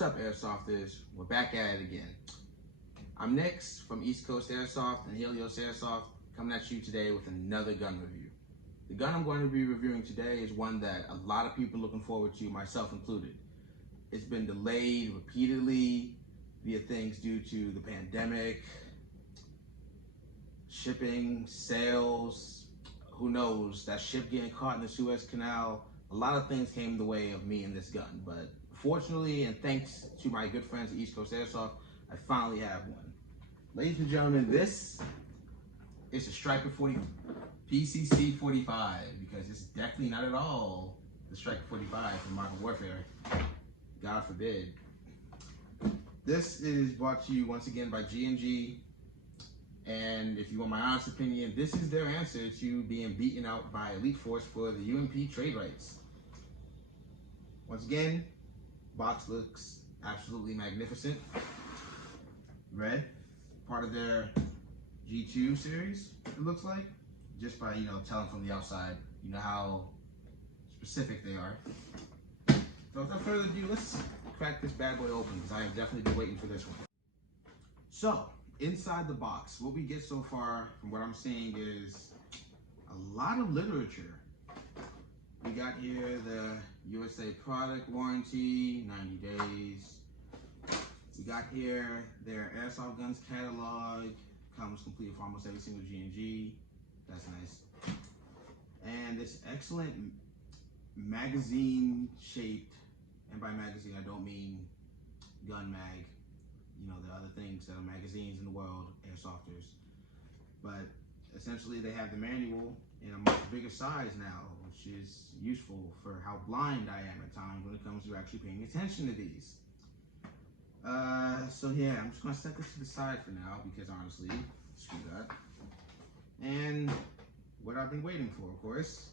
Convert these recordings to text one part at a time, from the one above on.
What's up, Airsofters? We're back at it again. I'm Nix from East Coast Airsoft and Helios Airsoft, coming at you today with another gun review. The gun I'm going to be reviewing today is one that a lot of people are looking forward to, myself included. It's been delayed repeatedly via things due to the pandemic, shipping, sales, who knows, that ship getting caught in the Suez Canal. A lot of things came in the way of me and this gun, but fortunately, and thanks to my good friends at East Coast Airsoft, I finally have one. Ladies and gentlemen, this is a Striker 40 PCC 45, because it's definitely not at all the Striker 45 from Modern Warfare. God forbid. This is brought to you once again by G&G, and if you want my honest opinion, this is their answer to being beaten out by Elite Force for the UMP trade rights. Once again, box looks absolutely magnificent. Red, part of their G2 series, it looks like. Just by, telling from the outside, how specific they are. So without further ado, let's crack this bad boy open, because I have definitely been waiting for this one. So, inside the box, what we get so far, from what I'm seeing, is a lot of literature. We got here the USA product warranty, 90 days. We got here their Airsoft Guns catalog. Comes complete with almost every single G&G. That's nice. And this excellent magazine shaped, and by magazine I don't mean gun mag, the other things that are magazines in the world, airsofters. But essentially they have the manual in a much bigger size now, which is useful for how blind I am at times when it comes to actually paying attention to these. So yeah, I'm just gonna set this to the side for now, because honestly, screw that. And what I've been waiting for, of course.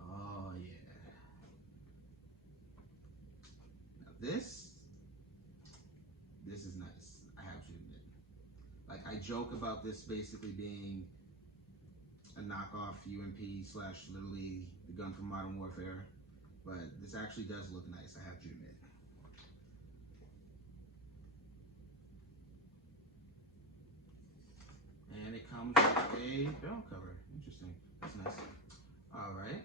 Oh yeah. Now this is nice, I have to admit. Like, I joke about this basically being a knockoff UMP / literally the gun from Modern Warfare, but this actually does look nice, I have to admit. And it comes with a barrel cover. Interesting. That's nice. All right.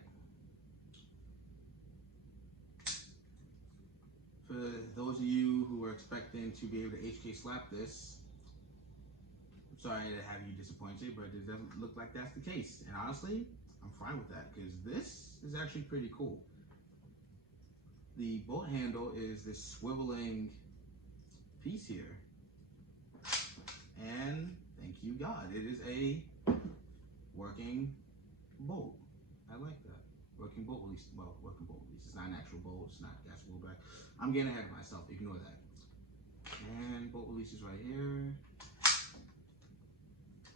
For those of you who are expecting to be able to HK slap this, I'm sorry to have you disappointed, but it doesn't look like that's the case. And honestly, I'm fine with that, because this is actually pretty cool. The bolt handle is this swiveling piece here. And thank you God, it is a working bolt. I like that. Working bolt release. Well, working bolt release. It's not an actual bolt. It's not gas blowback. I'm getting ahead of myself. Ignore that. And bolt release is right here.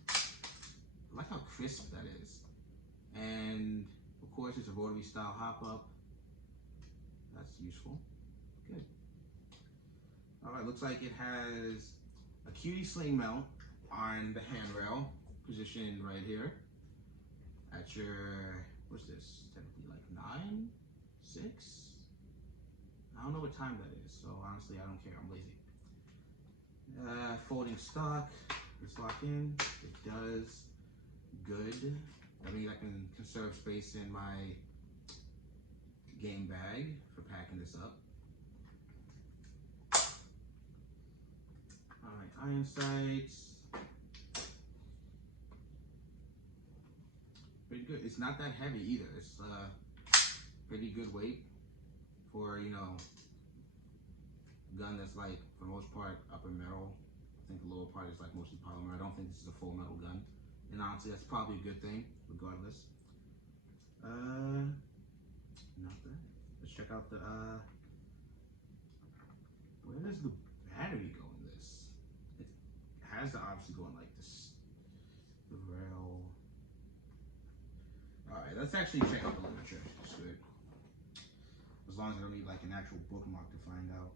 I like how crisp that is. And of course, it's a rotary style hop up. That's useful. Good. All right. Looks like it has a cutie sling mount on the handrail, positioned right here at your, what's this, technically like 9, 6? I don't know what time that is, so honestly I don't care, I'm lazy. Folding stock, it's locked in, it does. Good. That means I can conserve space in my game bag for packing this up. Alright, iron sights. Pretty good. It's not that heavy either. It's pretty good weight for, a gun that's like, for the most part, upper metal. I think the lower part is like mostly polymer. I don't think this is a full metal gun. And honestly, that's probably a good thing, regardless. Not bad. Let's check out the, where does the battery go in this? It has to obviously go in like this, the rail. Alright, let's actually check out the literature. It's good. As long as I don't need like an actual bookmark to find out.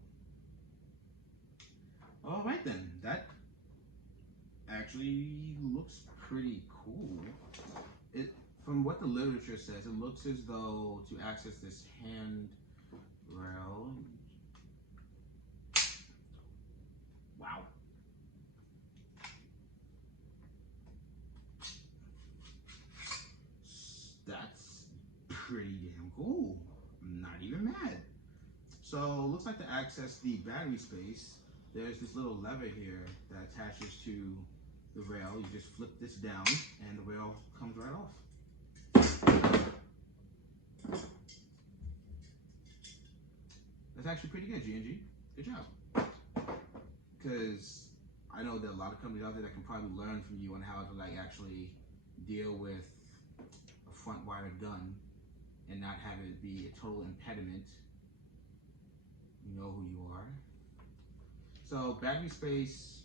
Alright then, that actually looks pretty cool. From what the literature says, it looks as though to access this hand rail. Wow. That's pretty damn cool. I'm not even mad. So looks like to access the battery space, there's this little lever here that attaches to the rail. You just flip this down and the rail comes right off. That's actually pretty good, G&G. Good job. Because I know there are a lot of companies out there that can probably learn from you on how to like actually deal with a front wired gun and not have it be a total impediment. You know who you are. So battery space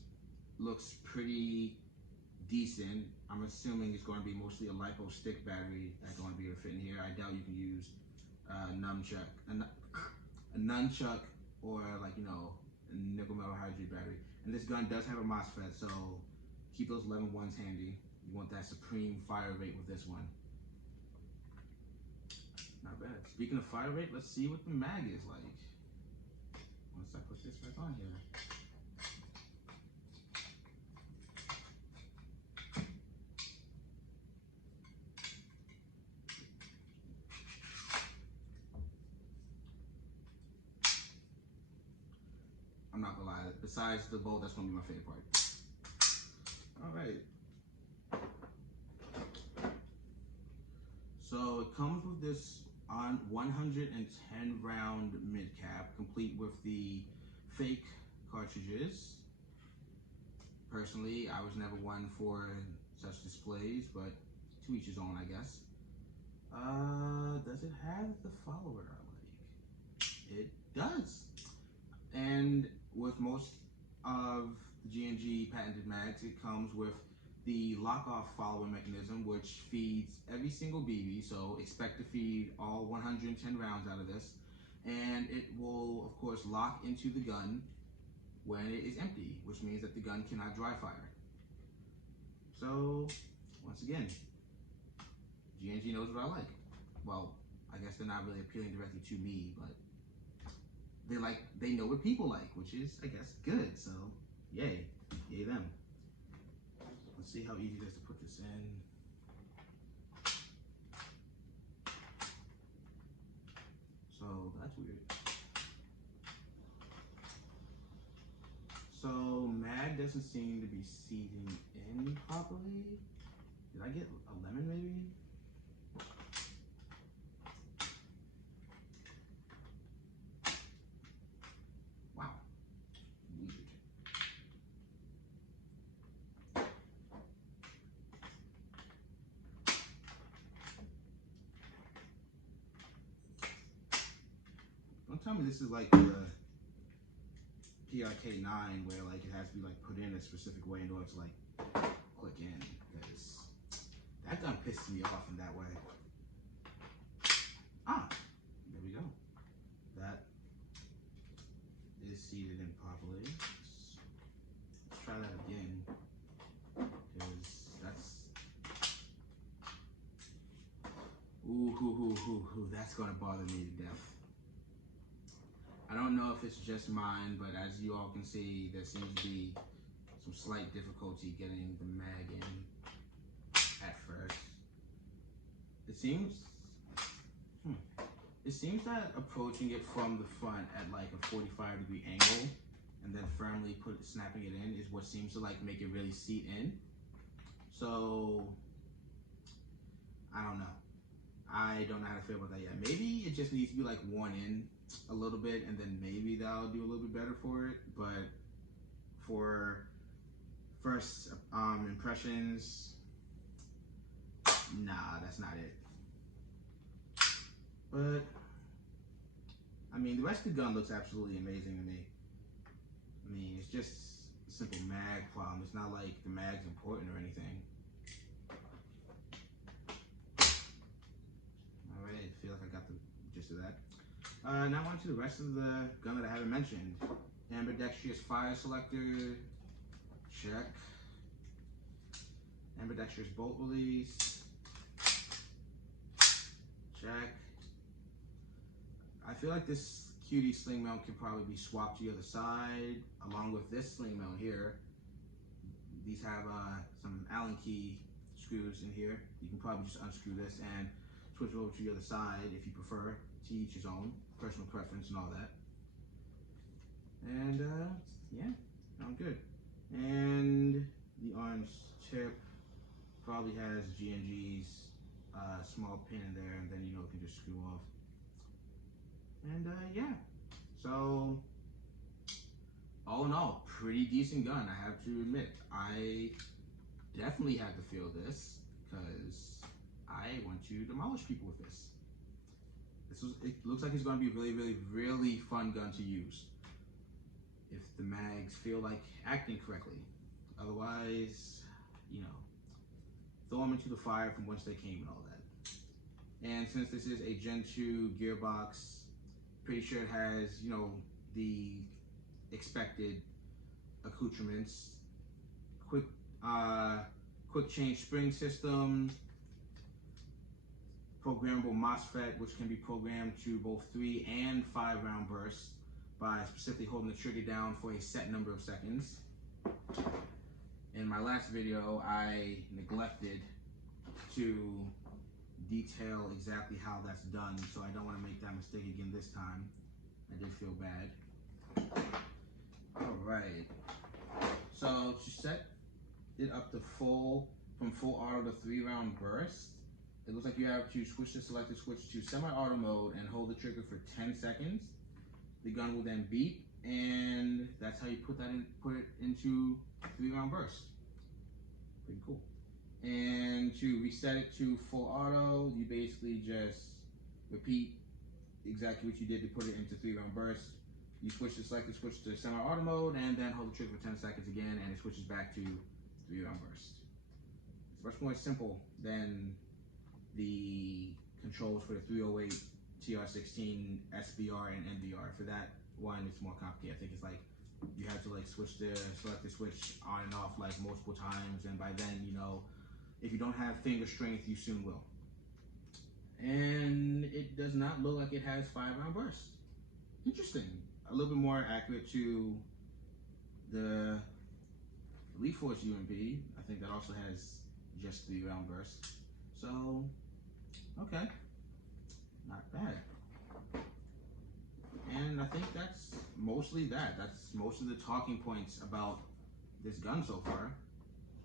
looks pretty decent. I'm assuming it's going to be mostly a lipo stick battery that's going to be able to fit in here. I doubt you can use a nunchuck or like, you know, a nickel metal hydride battery. And this gun does have a MOSFET, so keep those 11 ones handy. You want that supreme fire rate with this one. Not bad. Speaking of fire rate, let's see what the mag is like. Once I put this back on here. I'm not gonna lie, besides the bolt, that's gonna be my favorite part. All right. So it comes with this on 110 round mid cap, complete with the fake cartridges. Personally, I was never one for such displays, but to each his own, I guess. Does it have the follower I like? It does. And with most of the G&G patented mags, it comes with the lock-off follower mechanism, which feeds every single BB, so expect to feed all 110 rounds out of this. And it will, of course, lock into the gun when it is empty, which means that the gun cannot dry fire. So, once again, G&G knows what I like. Well, I guess they're not really appealing directly to me, but they know what people like, which is, I guess, good. So, yay them. Let's see how easy it is to put this in. So that's weird. So mag doesn't seem to be seating in properly. Did I get a lemon maybe? Don't tell me this is like the PRK9 where like it has to be like put in a specific way in order to like click in, because that gun pisses me off in that way. Ah, there we go. That is seated in properly. Let's try that again, because that's that's gonna bother me to death. I don't know if it's just mine, but as you all can see, there seems to be some slight difficulty getting the mag in at first. It seems that approaching it from the front at like a 45-degree angle and then firmly snapping it in is what seems to like make it really seat in. So, I don't know. I don't know how to feel about that yet. Maybe it just needs to be like worn in a little bit, and then maybe that'll do a little bit better for it. But for first impressions, nah, that's not it. But I mean, the rest of the gun looks absolutely amazing to me. I mean, it's just a simple mag problem. It's not like the mag's important or anything. All right, I feel like I got the gist of that. Now on to the rest of the gun that I haven't mentioned. Ambidextrous fire selector, check. Ambidextrous bolt release, check. I feel like this QD sling mount can probably be swapped to the other side, along with this sling mount here. These have some Allen key screws in here. You can probably just unscrew this and switch it over to the other side if you prefer. To each his own, personal preference and all that. And yeah, sound good. And the orange tip probably has G&G's small pin in there, and then you can just screw off. And yeah, so all in all, pretty decent gun, I have to admit. I definitely had to feel this because I want to demolish people with this. It looks like it's going to be a really, really, really fun gun to use if the mags feel like acting correctly. Otherwise, throw them into the fire from whence they came and all that. And since this is a Gen 2 gearbox, pretty sure it has, the expected accoutrements. Quick change spring system, programmable MOSFET, which can be programmed to both 3 and 5 round bursts by specifically holding the trigger down for a set number of seconds. In my last video, I neglected to detail exactly how that's done, so I don't want to make that mistake again this time. I did feel bad. All right, so to set it up to from full auto to 3 round burst, it looks like you have to switch the selector switch to semi-auto mode and hold the trigger for 10 seconds. The gun will then beep, and that's how you put it into 3 round burst. Pretty cool. And to reset it to full auto, you basically just repeat exactly what you did to put it into 3 round burst. You switch the selector switch to semi-auto mode and then hold the trigger for 10 seconds again, and it switches back to 3 round burst. It's much more simple than the controls for the 308, TR16, SBR, and NBR. For that one, it's more complicated. I think it's like you have to switch the selector switch on and off multiple times, and by then, if you don't have finger strength, you soon will. And it does not look like it has 5 round bursts. Interesting. A little bit more accurate to the Elite Force UMP. I think that also has just 3 round bursts. So, okay, not bad. And I think that's mostly that. That's most of the talking points about this gun so far.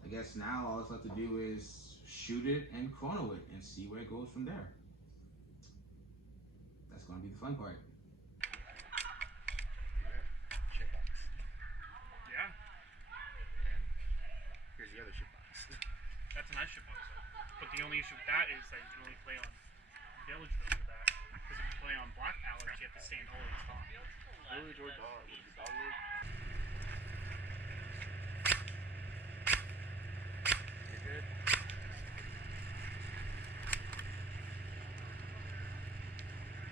I guess now all it's left to do is shoot it and chrono it and see where it goes from there. That's going to be the fun part. Shitbox. Yeah. And here's the other shitbox. That's a nice shitbox. But the only issue with that is that you can only play on village mode with that. Because if you play on black palettes, you have to stay in always top. Village or dog? Dog wood? You're good?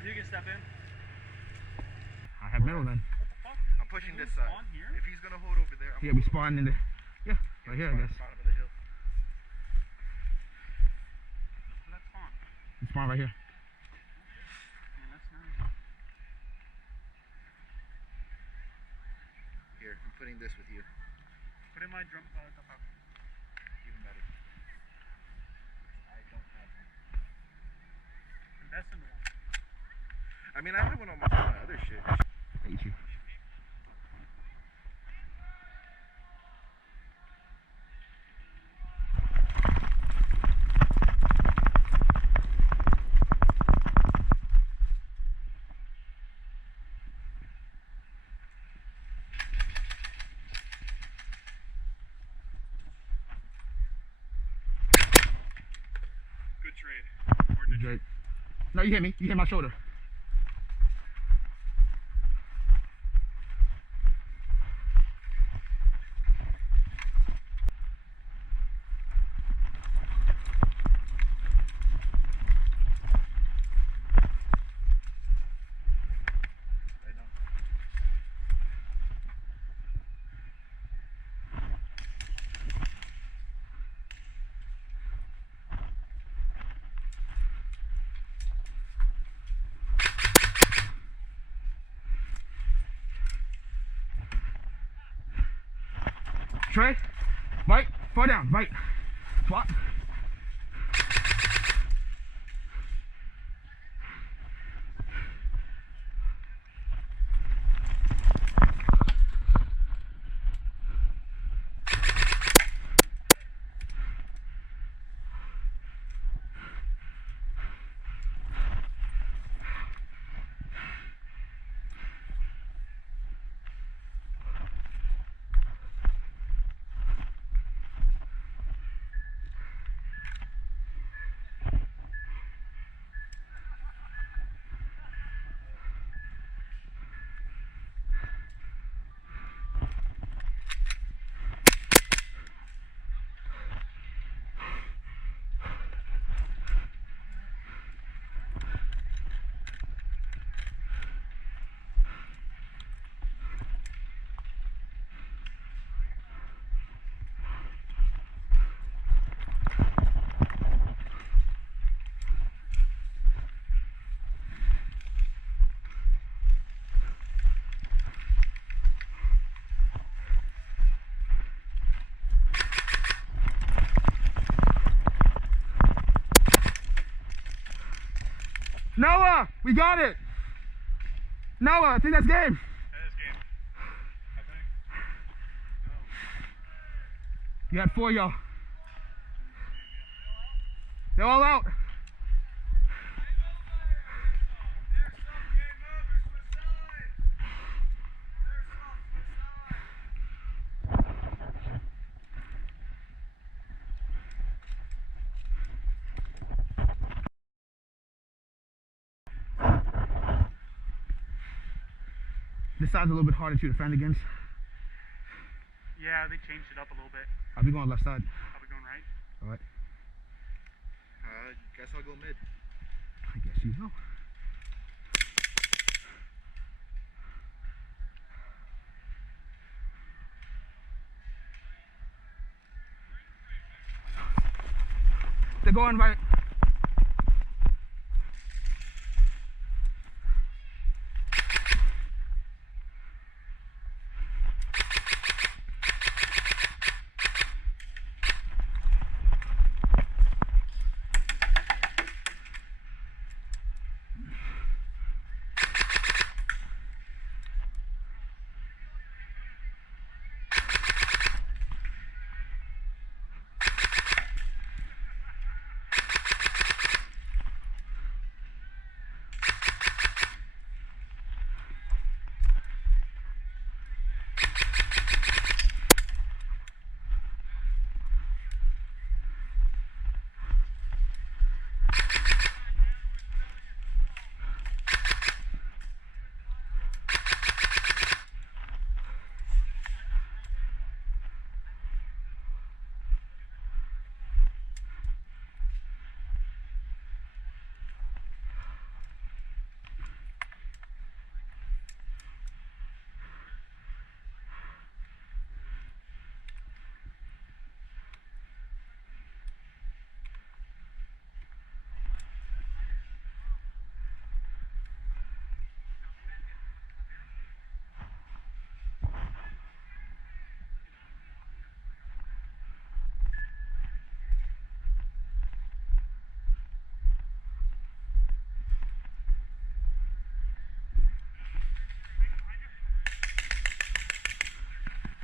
You can step in. I have middle then. What the fuck? I'm pushing this side. Spawn here? If he's gonna hold over there, I'm Yeah, we spawn in the. Yeah, right here, I guess. bottom of the hill. So that's spawn. We spawn right here. Yeah, that's nice. Here, I'm putting this with you. Put in my drum pad. Even better. I don't have one. Invest in the one. I mean, I have one on my other shit. I hate you. Good trade. Or did you? No, you hit me. You hit my shoulder. Right now. Trey. Right. Fall down. Right. Swap. Noah, we got it. Noah, I think that's game. That is game. I think. No. You had 4 y'all. They're all out. This side's a little bit harder to defend against. Yeah, they changed it up a little bit. I'll be going left side. Are we going right? All right. Guess I'll go mid. I guess you will. They're going right.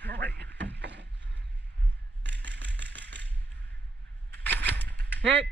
All right. Hit.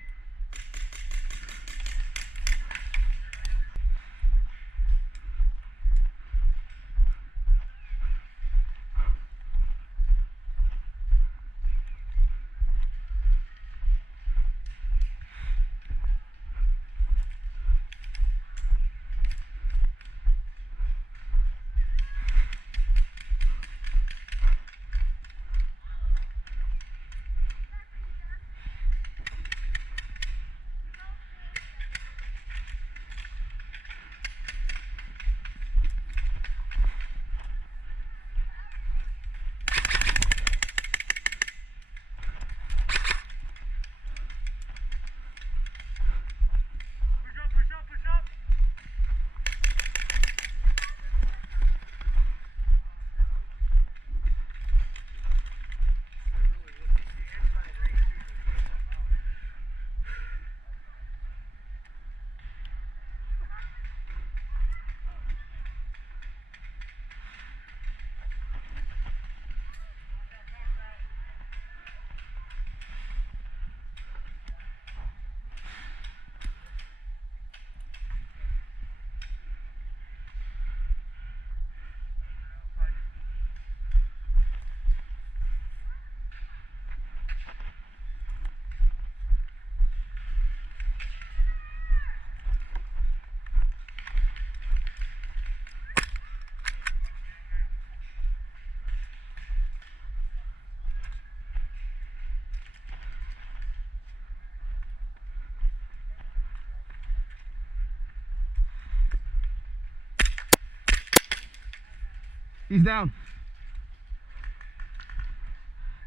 He's down.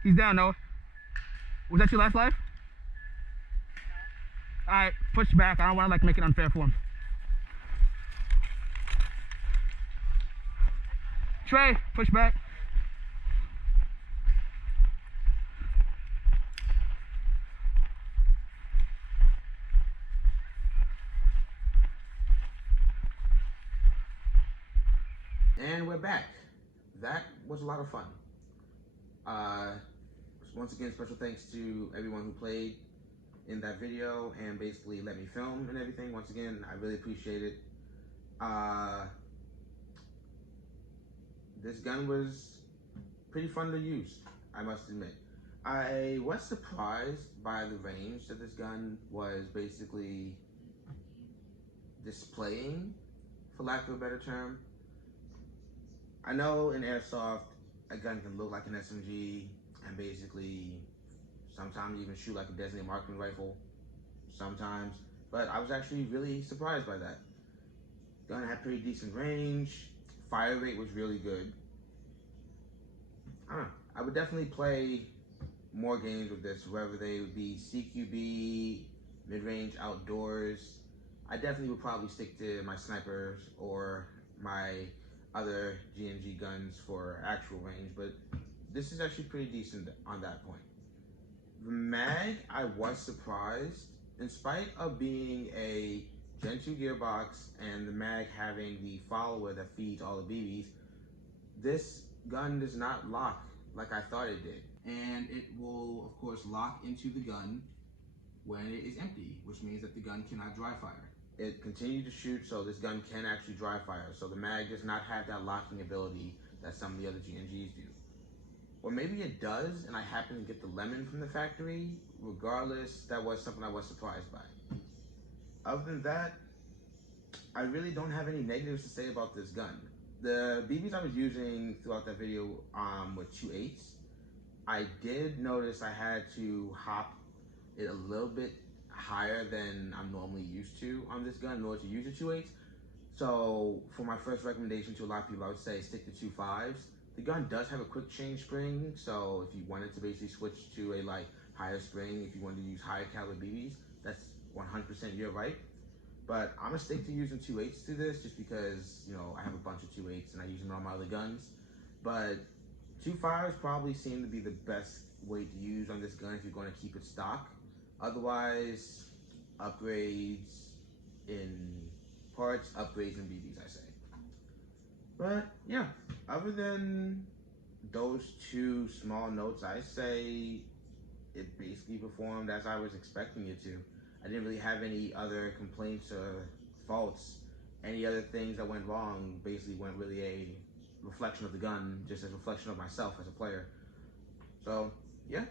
He's down, Noah. Was that your last life? No. Alright, push back. I don't want to like make it unfair for him. Trey, push back. And we're back. That was a lot of fun. Once again, special thanks to everyone who played in that video and basically let me film and everything. Once again, I really appreciate it. This gun was pretty fun to use, I must admit. I was surprised by the range that this gun was basically displaying, for lack of a better term. I know in Airsoft, a gun can look like an SMG and basically sometimes even shoot like a designated marksman rifle, sometimes. But I was actually really surprised by that. Gun had pretty decent range, fire rate was really good. I don't know, I would definitely play more games with this, whether they would be CQB, mid-range, outdoors. I definitely would probably stick to my snipers or my other G&G guns for actual range, but this is actually pretty decent on that point. The mag, I was surprised, in spite of being a Gen 2 gearbox and the mag having the follower that feeds all the BBs, this gun does not lock like I thought it did. And it will, of course, lock into the gun when it is empty, which means that the gun cannot dry fire. It continued to shoot, so this gun can actually dry fire. So the mag does not have that locking ability that some of the other G&Gs do. Or maybe it does, and I happen to get the lemon from the factory. Regardless, that was something I was surprised by. Other than that, I really don't have any negatives to say about this gun. The BBs I was using throughout that video were 2.8s. I did notice I had to hop it a little bit higher than I'm normally used to on this gun in order to use the 2.8s. So for my first recommendation to a lot of people, I would say stick to 2.5s. The gun does have a quick change spring, so if you wanted to basically switch to a like higher spring, if you wanted to use higher caliber BBs, that's 100% your right. But I'm gonna stick to using 2.8s to this just because, you know, I have a bunch of 2.8s and I use them on my other guns. But 2.5s probably seem to be the best way to use on this gun if you're going to keep it stock. Otherwise, upgrades in parts, upgrades in BBs, I say. But yeah, other than those two small notes, I say it basically performed as I was expecting it to. I didn't really have any other complaints or faults. Any other things that went wrong basically weren't really a reflection of the gun, just a reflection of myself as a player. So yeah,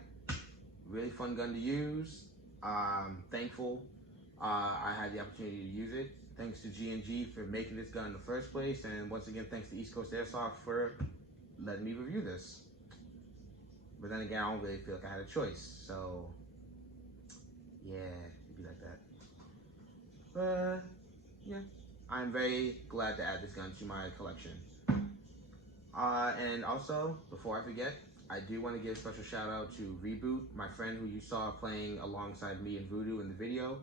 really fun gun to use. Thankful I had the opportunity to use it. Thanks to G&G for making this gun in the first place, and once again, thanks to East Coast Airsoft for letting me review this. But then again, I don't really feel like I had a choice, so yeah, it'd be like that. But yeah, I'm very glad to add this gun to my collection. And also, before I forget, I do want to give a special shout out to Reboot, my friend who you saw playing alongside me and Voodoo in the video.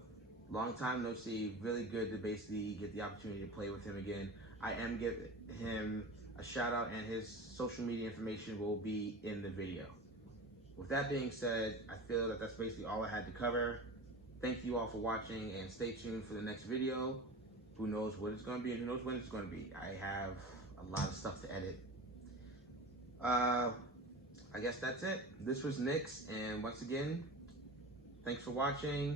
Long time no see, really good to basically get the opportunity to play with him again. I am giving him a shout out and his social media information will be in the video. With that being said, I feel that that's basically all I had to cover. Thank you all for watching and stay tuned for the next video. Who knows what it's going to be and who knows when it's going to be. I have a lot of stuff to edit. I guess that's it. This was Nix, and once again, thanks for watching.